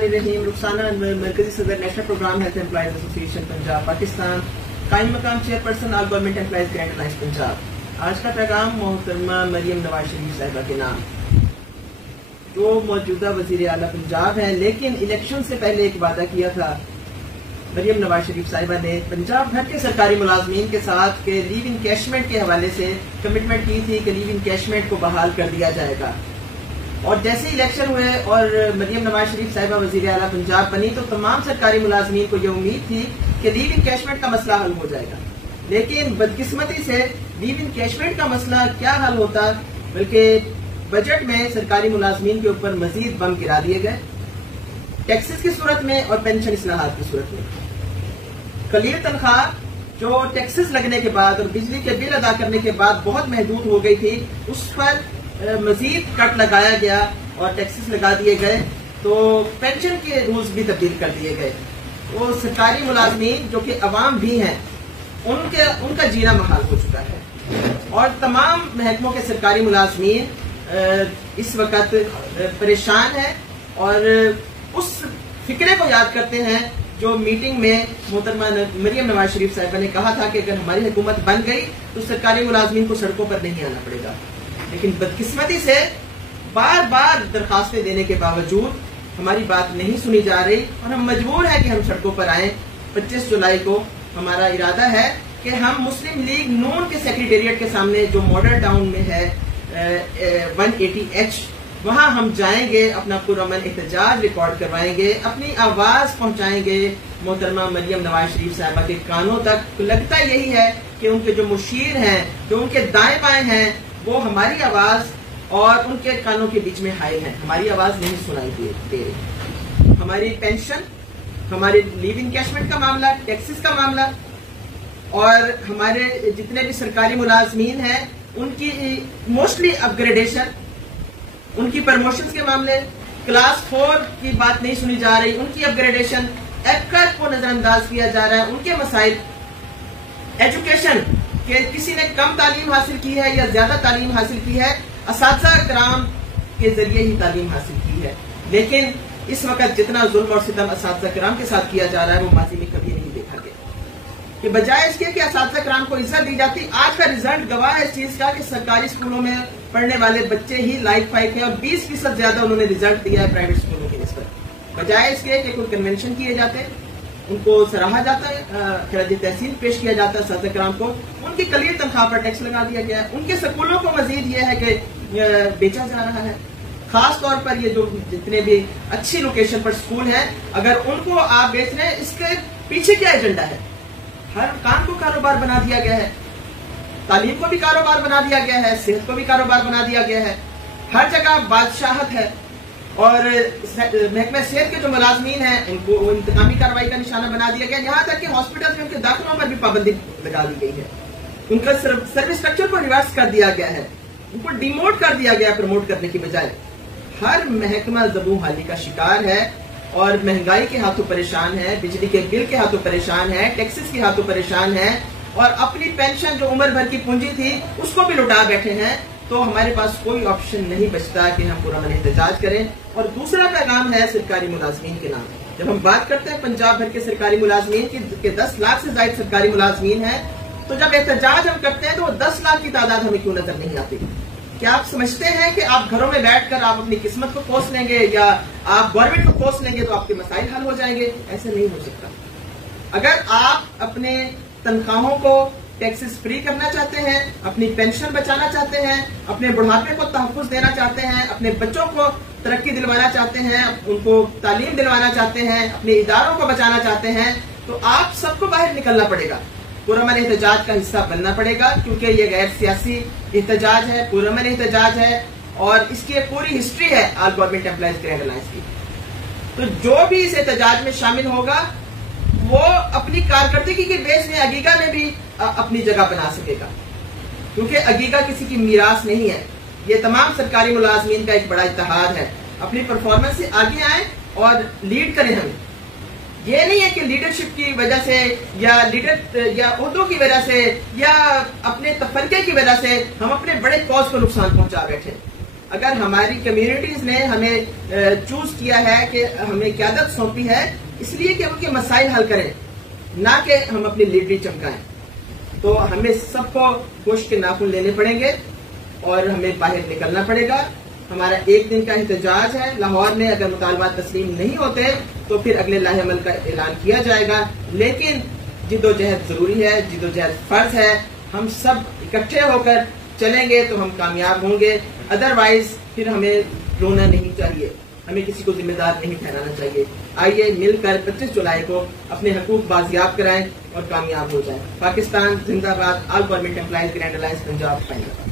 रुखसाना मरकजी सदर national programme health employees association Punjab Pakistan, कायम मकाम chairperson all government employees grand alliance Punjab. आज का पैगाम मोहतरमा मरियम नवाज शरीफ साहिबा के नाम, जो मौजूदा वजीर आला पंजाब है, लेकिन इलेक्शन से पहले एक वादा किया था मरियम नवाज शरीफ साहिबा ने पंजाब भर के सरकारी मुलाजमीन के साथ के लीव इनकैशमेंट के हवाले से कमिटमेंट की थी कि लीव इनकैशमेंट को बहाल कर दिया जाएगा। और जैसे इलेक्शन हुए और मरियम नवाज शरीफ साहिबा वजीर आला पंजाब बनी तो तमाम सरकारी मुलाजमीन को यह उम्मीद थी कि लीव इनकैशमेंट का मसला हल हो जाएगा। लेकिन बदकिस्मती से लीव इनकैशमेंट का मसला क्या हल होता, बल्कि बजट में सरकारी मुलाजमीन के ऊपर मजीद बम गिरा दिए गए, टैक्सेस की सूरत में और पेंशन इस्लाहात की सूरत में। कलील तनख्वाह जो टैक्सेस लगने के बाद और बिजली के बिल अदा करने के बाद बहुत महदूद हो गई थी, उस पर मजीद कट लगाया गया और टैक्सेस लगा दिए गए, तो पेंशन के रूल्स भी तब्दील कर दिए गए। वो सरकारी मुलाजमीन जो कि अवाम भी हैं, उनका जीना महाल हो चुका है। और तमाम महकमों के सरकारी मुलाजमीन इस वक्त परेशान है और उस फिक्रे को याद करते हैं जो मीटिंग में मोहतरमा मरियम नवाज शरीफ साहिबा ने कहा था कि अगर हमारी हुकूमत बन गई तो सरकारी मुलाजमीन को सड़कों पर नहीं आना पड़ेगा। लेकिन बदकिस्मती से बार बार दरखास्तें देने के बावजूद हमारी बात नहीं सुनी जा रही और हम मजबूर हैं कि हम सड़कों पर आए। 25 जुलाई को हमारा इरादा है कि हम मुस्लिम लीग नून के सेक्रेटेरिएट के सामने जो मॉडल टाउन में है 180H, वहां हम जाएंगे, अपना पुरअमन एहतजाज रिकॉर्ड करवाएंगे, अपनी आवाज पहुंचाएंगे मोहतरमा मरियम नवाज शरीफ साहिबा के कानों तक। तो लगता यही है कि उनके जो मुशीर हैं, जो उनके दाएं बाएं हैं, वो हमारी आवाज और उनके कानों के बीच में हाइल है, हमारी आवाज नहीं सुनाई दे रही। हमारी पेंशन, हमारे लीव इनकैशमेंट का मामला, टैक्सेस का मामला और हमारे जितने भी सरकारी मुलाजमीन हैं उनकी मोस्टली अपग्रेडेशन, उनकी प्रमोशंस के मामले, क्लास 4 की बात नहीं सुनी जा रही, उनकी अपग्रेडेशन, एपकर को नजरअंदाज किया जा रहा है, उनके मसाइल, एजुकेशन कि किसी ने कम तालीम हासिल की है या ज्यादा तालीम हासिल की है, असातिज़ा कराम के जरिए ही तालीम हासिल की है। लेकिन इस वक्त जितना जुल्म और सितम असातिज़ा कराम के साथ किया जा रहा है वो माजी में कभी नहीं देखा गया। कि बजाय इसके कि असातिज़ा कराम को इज्जत दी जाती, आज का रिजल्ट गवाह है इस चीज का कि सरकारी स्कूलों में पढ़ने वाले बच्चे ही लाइक फाइक है और 20% ज्यादा उन्होंने रिजल्ट दिया है प्राइवेट स्कूलों की निस्बत। बजाय इसके कि कोई कन्वेंशन किए जाते, उनको सराहा जाता है, खराज तहसील पेश किया जाता है असातिज़ा कराम को, उनकी कलील तनख्वाह पर टैक्स लगा दिया गया है। उनके स्कूलों को मजीद ये है कि बेचा जा रहा है। खास तौर पर ये जो जितने भी अच्छी लोकेशन पर स्कूल है, अगर उनको आप बेच रहे हैं, इसके पीछे क्या एजेंडा है? हर काम को कारोबार बना दिया गया है, तालीम को भी कारोबार बना दिया गया है, सेहत को भी कारोबार बना दिया गया है, हर जगह बादशाहत है। और महकमा सेहत के जो मुलाजमीन हैं इनको इंतकामी कार्रवाई का निशाना बना दिया गया। यहाँ तक कि हॉस्पिटल में उनके दाखिलों पर भी पाबंदी लगा दी गई है, उनका सर्विस स्ट्रक्चर को रिवर्स कर दिया गया है, उनको डिमोट कर दिया गया प्रमोट करने की बजाय। हर महकमा ज़बू हाली का शिकार है और महंगाई के हाथों परेशान है, बिजली के बिल के हाथों परेशान है, टैक्सेस के हाथों परेशान है और अपनी पेंशन जो उम्र भर की पूंजी थी उसको भी लुटा बैठे हैं। तो हमारे पास कोई ऑप्शन नहीं बचता कि हम पुरअमन एहतजाज करें। और दूसरा पैगाम है सरकारी मुलाजमीन के नाम। जब हम बात करते हैं पंजाब भर के सरकारी मुलाजमीन की 10 लाख से ज्यादा सरकारी मुलाजमीन है, तो जब एहतजाज हम करते हैं तो 10 लाख की तादाद हमें क्यों नजर नहीं आती? क्या आप समझते हैं कि आप घरों में बैठकर आप अपनी किस्मत को कोस लेंगे या आप गवर्नमेंट को कोस लेंगे तो आपके मसाइल हल हो जाएंगे? ऐसे नहीं हो सकता। अगर आप अपने तनख्वाहों को टैक्सेस फ्री करना चाहते हैं, अपनी पेंशन बचाना चाहते हैं, अपने बुढ़ापे को तहफ़्फ़ुज़ देना चाहते हैं, अपने बच्चों को तरक्की दिलवाना चाहते हैं, उनको तालीम दिलवाना चाहते हैं, अपने इदारों को बचाना चाहते हैं, तो आप सबको बाहर निकलना पड़ेगा, पुरअमन एहतजाज का हिस्सा बनना पड़ेगा। क्योंकि ये गैर सियासी एहतजाज है, पुरअमन एहतजाज है और इसकी एक पूरी हिस्ट्री है all government employees grand alliance की। तो जो भी इस एहतजाज में शामिल होगा वो अपनी कारकर्दगी की बेस में अगीगा में भी अपनी जगह बना सकेगा, क्योंकि अगीगा किसी की मीरास नहीं है। ये तमाम सरकारी मुलाजमीन का एक बड़ा इत्तेहाद है। अपनी परफॉर्मेंस से आगे आए और लीड करें। हम ये नहीं है कि लीडरशिप की वजह से या लीडर या उहदों की वजह से या अपने तफरके की वजह से हम अपने बड़े कॉज को नुकसान पहुंचा बैठे। अगर हमारी कम्युनिटीज ने हमें चूज किया है कि हमें क़यादत सौंपी है, इसलिए कि हम उनके मसाइल हल करें, ना कि हम अपनी लीडरी चमकाएं, तो हमें सबको गोश्त के नाखून लेने पड़ेंगे और हमें बाहर निकलना पड़ेगा। हमारा 1 दिन का एहतजाज है लाहौर में। अगर मुतालबात तस्लीम नहीं होते तो फिर अगले लाहेअमल का ऐलान किया जाएगा, लेकिन जिद्दोजहद जरूरी है, जिद्दोजहद फर्ज है। हम सब इकट्ठे होकर चलेंगे तो हम कामयाब होंगे, अदरवाइज फिर हमें रोना नहीं चाहिए, हमें किसी को जिम्मेदार नहीं ठहराना चाहिए। आइए मिलकर 25 जुलाई को अपने हकूक बाजियाब कराएं और कामयाब हो जाएं। पाकिस्तान जिंदाबाद। All government employees grand alliance Punjab.